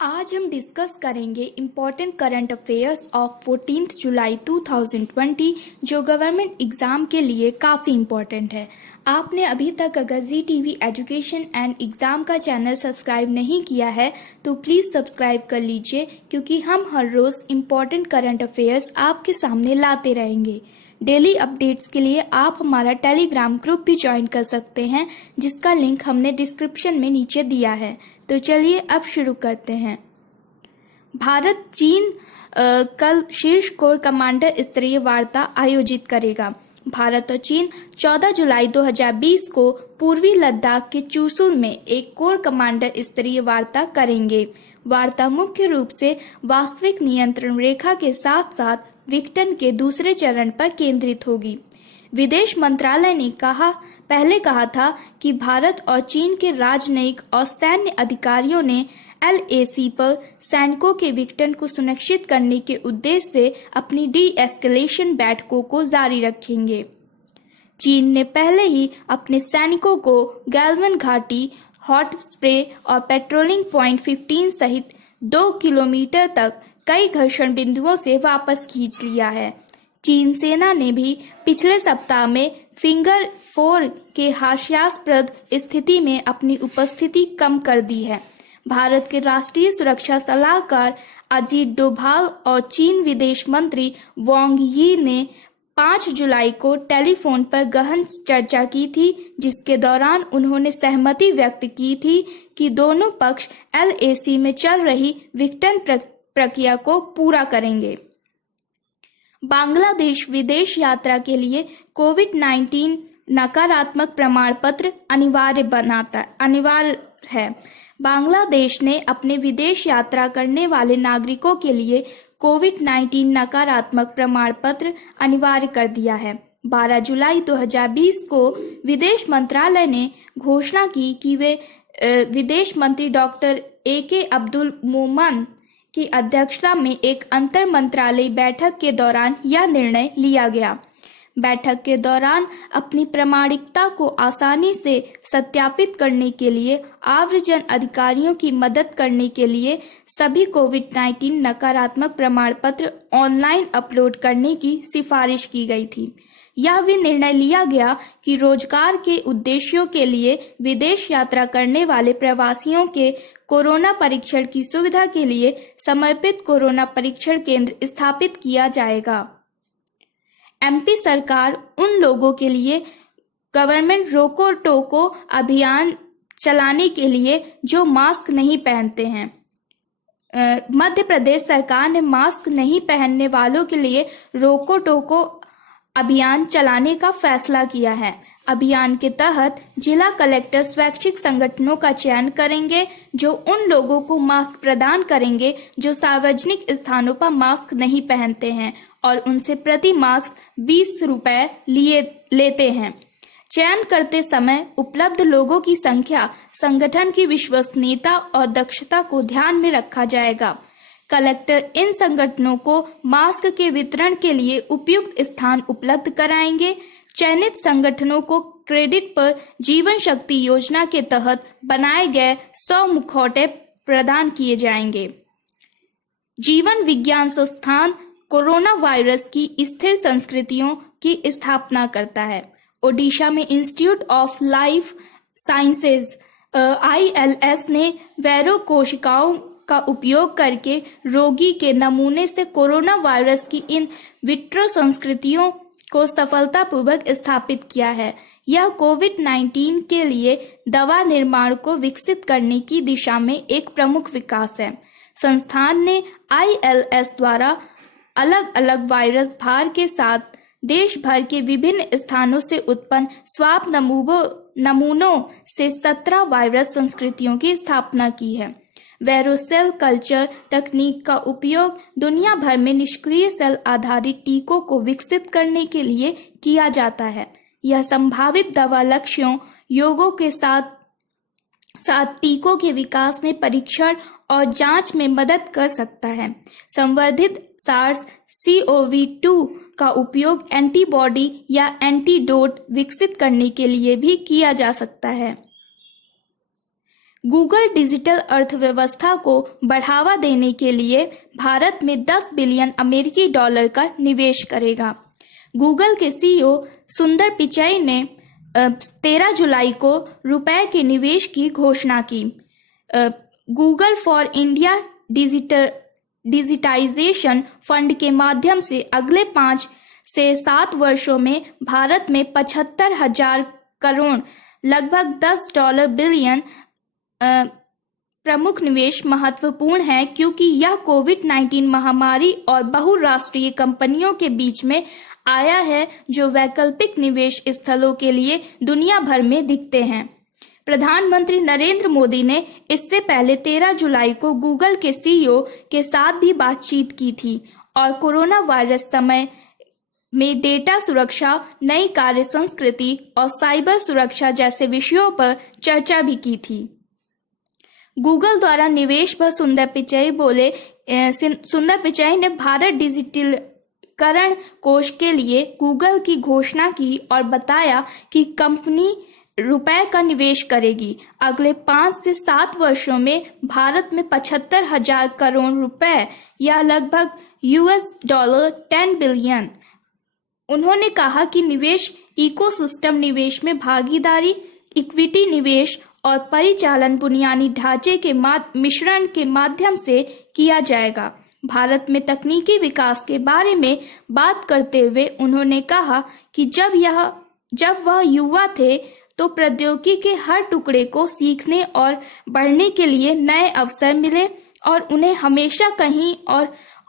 आज हम डिस्कस करेंगे इम्पॉर्टेंट करंट अफेयर्स ऑफ 14 जुलाई 2020 जो गवर्नमेंट एग्ज़ाम के लिए काफ़ी इम्पॉर्टेंट है। आपने अभी तक अगर जी टीवी एजुकेशन एंड एग्ज़ाम का चैनल सब्सक्राइब नहीं किया है तो प्लीज़ सब्सक्राइब कर लीजिए, क्योंकि हम हर रोज़ इम्पॉर्टेंट करंट अफेयर्स आपके सामने लाते रहेंगे। डेली अपडेट्स के लिए आप हमारा टेलीग्राम ग्रुप भी ज्वाइन कर सकते हैं, जिसका लिंक हमने डिस्क्रिप्शन में नीचे दिया है। तो चलिए अब शुरू करते हैं। भारत चीन कल शीर्ष कोर कमांडर स्तरीय वार्ता आयोजित करेगा। भारत और चीन 14 जुलाई 2020 को पूर्वी लद्दाख के चुशुल में एक कोर कमांडर स्तरीय वार्ता करेंगे। वार्ता मुख्य रूप से वास्तविक नियंत्रण रेखा के साथ साथ विघटन के दूसरे चरण पर केंद्रित होगी। विदेश मंत्रालय ने पहले कहा था कि भारत और चीन के राजनयिक और सैन्य अधिकारियों ने LAC पर सैनिकों के विघटन को सुनिश्चित करने के उद्देश्य से अपनी डी-एस्केलेशन बैठकों को जारी रखेंगे। चीन ने पहले ही अपने सैनिकों को गैल्वन घाटी, हॉट स्प्रे और पेट्रोलिंग पॉइंट 15 सहित 2 किलोमीटर तक कई घर्षण बिंदुओं से वापस खींच लिया है। चीन सेना ने भी पिछले सप्ताह में फिंगर 4 के हास्यास्पद स्थिति में अपनी उपस्थिति कम कर दी है। भारत के राष्ट्रीय सुरक्षा सलाहकार अजीत डोभाल और चीन विदेश मंत्री वांग यी ने 5 जुलाई को टेलीफोन पर गहन चर्चा की थी, जिसके दौरान उन्होंने सहमति व्यक्त की थी कि दोनों पक्ष LAC में चल रही विघटन प्रक्रिया को पूरा करेंगे। बांग्लादेश विदेश यात्रा के लिए कोविड-19 नकारात्मक प्रमाण पत्र अनिवार्य है। बांग्लादेश ने अपने विदेश यात्रा करने वाले नागरिकों के लिए कोविड-19 नकारात्मक प्रमाण पत्र अनिवार्य कर दिया है। 12 जुलाई 2020 को विदेश मंत्रालय ने घोषणा की कि वे विदेश मंत्री डॉक्टर AK अब्दुल मोमन की अध्यक्षता में एक अंतर मंत्रालय बैठक के दौरान यह निर्णय लिया गया। बैठक के दौरान अपनी प्रामाणिकता को आसानी से सत्यापित करने के लिए आव्रजन अधिकारियों की मदद करने के लिए सभी कोविड-19 नकारात्मक प्रमाण पत्र ऑनलाइन अपलोड करने की सिफारिश की गई थी। यह भी निर्णय लिया गया कि रोजगार के उद्देश्यों के लिए विदेश यात्रा करने वाले प्रवासियों के कोरोना परीक्षण की सुविधा के लिए समर्पित कोरोना परीक्षण केंद्र स्थापित किया जाएगा। MP सरकार उन लोगों के लिए गवर्नमेंट रोको टोको अभियान चलाने के लिए जो मास्क नहीं पहनते हैं। मध्य प्रदेश सरकार ने मास्क नहीं पहनने वालों के लिए रोको टोको अभियान चलाने का फैसला किया है। अभियान के तहत जिला कलेक्टर स्वैच्छिक संगठनों का चयन करेंगे जो उन लोगों को मास्क प्रदान करेंगे जो सार्वजनिक स्थानों पर मास्क नहीं पहनते हैं और उनसे प्रति मास्क 20 रुपए लेते हैं। चयन करते समय उपलब्ध लोगों की संख्या, संगठन की विश्वसनीयता और दक्षता को ध्यान में रखा जाएगा। कलेक्टर इन संगठनों को मास्क के वितरण के लिए उपयुक्त स्थान उपलब्ध कराएंगे। चयनित संगठनों को क्रेडिट पर जीवन शक्ति योजना के तहत बनाए गए 100 मुखौटे प्रदान किए जाएंगे। जीवन विज्ञान संस्थान कोरोना वायरस की स्थिर संस्कृतियों की स्थापना करता है। ओडिशा में institute of life sciences ILS ने वैरो कोशिकाओं का उपयोग करके रोगी के नमूने से कोरोना वायरस की इन विट्रो संस्कृतियों को सफलतापूर्वक स्थापित किया है। यह कोविड-19 के लिए दवा निर्माण को विकसित करने की दिशा में एक प्रमुख विकास है। संस्थान ने ILS द्वारा अलग अलग वायरस भार के साथ देश भर के विभिन्न स्थानों से उत्पन्न स्वाब नमूनों से 17 वायरस संस्कृतियों की स्थापना की है। वेरोसेल कल्चर तकनीक का उपयोग दुनिया भर में निष्क्रिय सेल आधारित टीकों को विकसित करने के लिए किया जाता है। यह संभावित दवा लक्ष्यों योगों के साथ टीकों के विकास में परीक्षण और जांच में मदद कर सकता है। संवर्धित SARS-CoV-2 का उपयोग एंटीबॉडी या एंटीडोट विकसित करने के लिए भी किया जा सकता है। गूगल डिजिटल अर्थव्यवस्था को बढ़ावा देने के लिए भारत में 10 बिलियन अमेरिकी डॉलर का निवेश करेगा। गूगल के सीईओ सुंदर पिचाई ने 13 जुलाई को रुपए के निवेश की घोषणा की। Google for India digitization fund के माध्यम से अगले 5 से 7 वर्षों में भारत में 75,000 करोड़ लगभग $10 बिलियन प्रमुख निवेश महत्वपूर्ण है, क्योंकि यह कोविड-19 महामारी और बहुराष्ट्रीय कंपनियों के बीच में आया है जो वैकल्पिक निवेश स्थलों के लिए दुनिया भर में दिखते हैं। प्रधानमंत्री नरेंद्र मोदी ने इससे पहले 13 जुलाई को गूगल के सीईओ के साथ भी बातचीत की थी और कोरोना वायरस समय में डेटा सुरक्षा, नई कार्य संस्कृति और साइबर सुरक्षा जैसे विषयों पर चर्चा भी की थी। गूगल द्वारा निवेश पर सुंदर पिचाई बोले। सुंदर पिचाई ने भारत डिजिटलीकरण कोष के लिए गूगल की घोषणा की और बताया कि कंपनी रुपए का निवेश करेगी। अगले 5 से 7 वर्षों में भारत में 75,000 करोड़ रुपए या लगभग $10 बिलियन। उन्होंने कहा कि निवेश इकोसिस्टम निवेश में भागीदारी, इक्विटी निवेश और परिचालन बुनियादी ढांचे के मिश्रण के माध्यम से किया जाएगा। भारत में तकनीकी विकास के बारे में बात करते हुए उन्होंने कहा कि जब वह युवा थे तो प्रौद्योगिकी के हर टुकड़े को सीखने और बढ़ने के लिए नए अवसर मिले और उन्हें हमेशा कहीं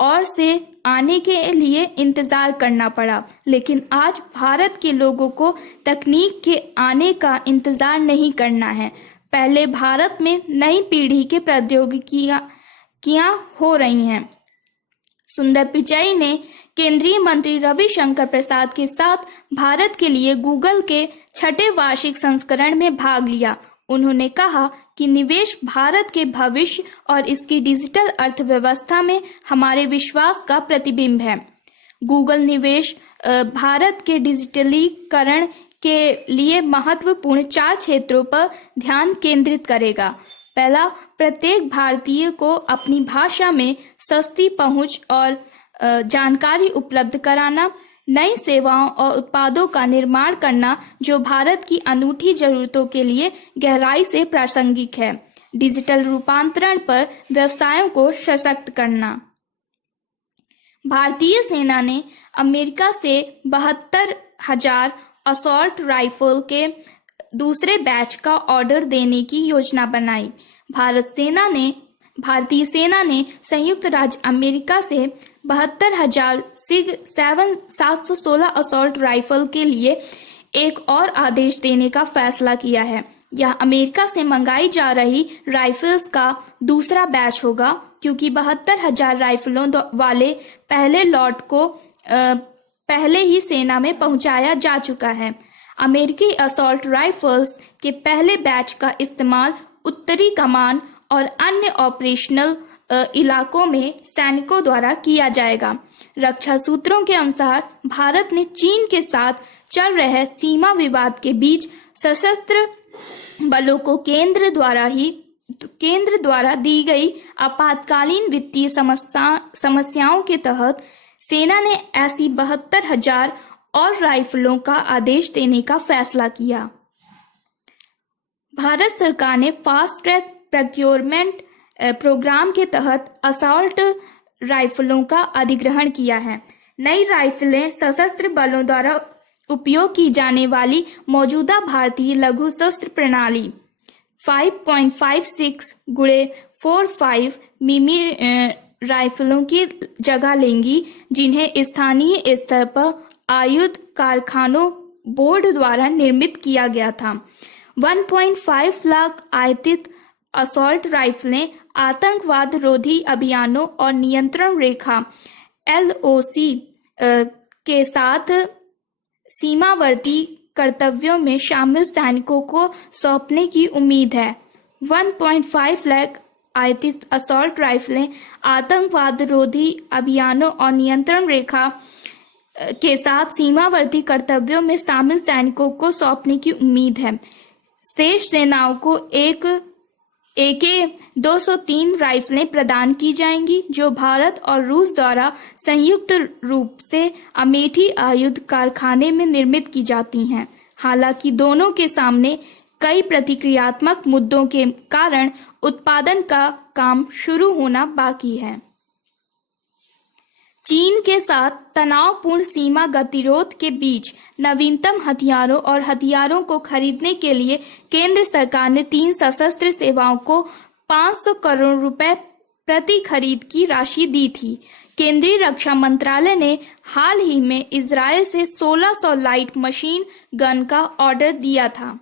और से आने के लिए इंतजार करना पड़ा। लेकिन आज भारत के लोगों को तकनीक के आने का इंतजार नहीं करना है। पहले भारत में नई पीढ़ी के प्रौद्योगिकियां हो रही हैं। सुंदर पिचाई ने केंद्रीय मंत्री रविशंकर प्रसाद के साथ भारत के लिए गूगल के 6ठे वार्षिक संस्करण में भाग लिया। उन्होंने कहा कि निवेश भारत के भविष्य और इसकी डिजिटल अर्थव्यवस्था में हमारे विश्वास का प्रतिबिंब है। गूगल निवेश भारत के डिजिटलीकरण के लिए महत्वपूर्ण 4 क्षेत्रों पर ध्यान केंद्रित करेगा। पहला, प्रत्येक भारतीय को अपनी भाषा में सस्ती पहुंच और जानकारी उपलब्ध कराना, नई सेवाओं और उत्पादों का निर्माण करना जो भारत की अनूठी जरूरतों के लिए गहराई से प्रासंगिक है, डिजिटल रूपांतरण पर व्यवसायों को सशक्त करना। भारतीय सेना ने अमेरिका से 72,000 असॉल्ट राइफल के दूसरे बैच का ऑर्डर देने की योजना बनाई। भारतीय सेना ने संयुक्त राज्य अमेरिका से 72,000 सिग 716 असॉल्ट राइफल के लिए एक और आदेश देने का फैसला किया है। यह अमेरिका से मंगाई जा रही राइफल्स का दूसरा बैच होगा, क्योंकि 72,000 राइफलों वाले पहले लॉट को पहले ही सेना में पहुंचाया जा चुका है। अमेरिकी असॉल्ट राइफल्स के पहले बैच का इस्तेमाल उत्तरी कमान और अन्य ऑपरेशनल इलाकों में सैनिकों द्वारा किया जाएगा। रक्षा सूत्रों के अनुसार भारत ने चीन के साथ चल रहे सीमा विवाद के बीच सशस्त्र बलों को केंद्र द्वारा दी गई आपातकालीन वित्तीय समस्याओं के तहत सेना ने ऐसी 72,000 और राइफलों का आदेश देने का फैसला किया। भारत सरकार ने फास्ट ट्रैक प्रोक्योरमेंट प्रोग्राम के तहत असॉल्ट राइफलों का अधिग्रहण किया है। नई राइफलें सशस्त्र बलों द्वारा उपयोग की जाने वाली मौजूदा भारतीय लघु शस्त्र प्रणाली 5.56x45 मिमी राइफलों की जगह लेंगी, जिन्हें स्थानीय स्तर पर आयुध कारखानों बोर्ड द्वारा निर्मित किया गया था। 1.5 लाख आयातित असॉल्ट राइफलें आतंकवाद रोधी अभियानों और नियंत्रण रेखा LOC के साथ सीमावर्ती कर्तव्यों में शामिल सैनिकों को सौंपने की उम्मीद है। 1.5 लाख आयातित असॉल्ट राइफलें आतंकवाद रोधी अभियानों और नियंत्रण रेखा के साथ सीमावर्ती कर्तव्यों में शामिल सैनिकों को सौंपने की उम्मीद है। शेष सेनाओं को एक AK-203 राइफलें प्रदान की जाएंगी, जो भारत और रूस द्वारा संयुक्त रूप से अमेठी आयुध कारखाने में निर्मित की जाती हैं। हालांकि दोनों के सामने कई प्रतिक्रियात्मक मुद्दों के कारण उत्पादन का काम शुरू होना बाकी है। चीन के साथ तनावपूर्ण सीमा गतिरोध के बीच नवीनतम हथियारों और हथियारों को खरीदने के लिए केंद्र सरकार ने 3 सशस्त्र सेवाओं को 500 करोड़ रुपए प्रति खरीद की राशि दी थी। केंद्रीय रक्षा मंत्रालय ने हाल ही में इजरायल से 1600 लाइट मशीन गन का ऑर्डर दिया था।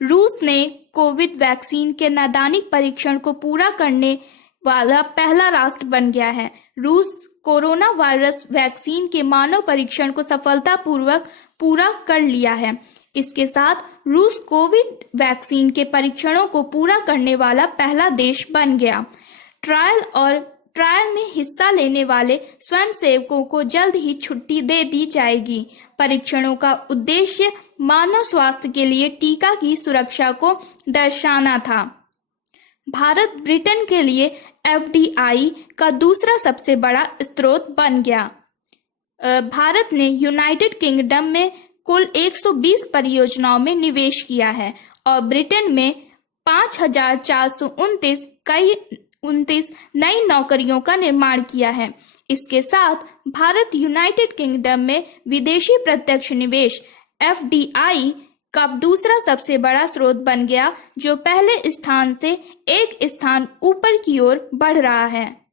रूस ने कोविड वैक्सीन के नैदानिक परीक्षण को पूरा करने वाला पहला राष्ट्र बन गया है। रूस कोरोना वायरस वैक्सीन के मानव परीक्षण को सफलतापूर्वक पूरा कर लिया है। इसके साथ रूस कोविड वैक्सीन के परीक्षणों को पूरा करने वाला पहला देश बन गया। ट्रायल में हिस्सा लेने वाले स्वयंसेवकों को जल्द ही छुट्टी दे दी जाएगी। परीक्षणों का उद्देश्य मानव स्वास्थ्य के लिए टीका की सुरक्षा को दर्शाना था। भारत ब्रिटेन के लिए FDI का दूसरा सबसे बड़ा स्रोत बन गया। भारत ने यूनाइटेड किंगडम में कुल 120 परियोजनाओं में निवेश किया है और ब्रिटेन में 5,429 नई नौकरियों का निर्माण किया है। इसके साथ भारत यूनाइटेड किंगडम में विदेशी प्रत्यक्ष निवेश FDI का दूसरा सबसे बड़ा स्रोत बन गया, जो पहले स्थान से एक स्थान ऊपर की ओर बढ़ रहा है।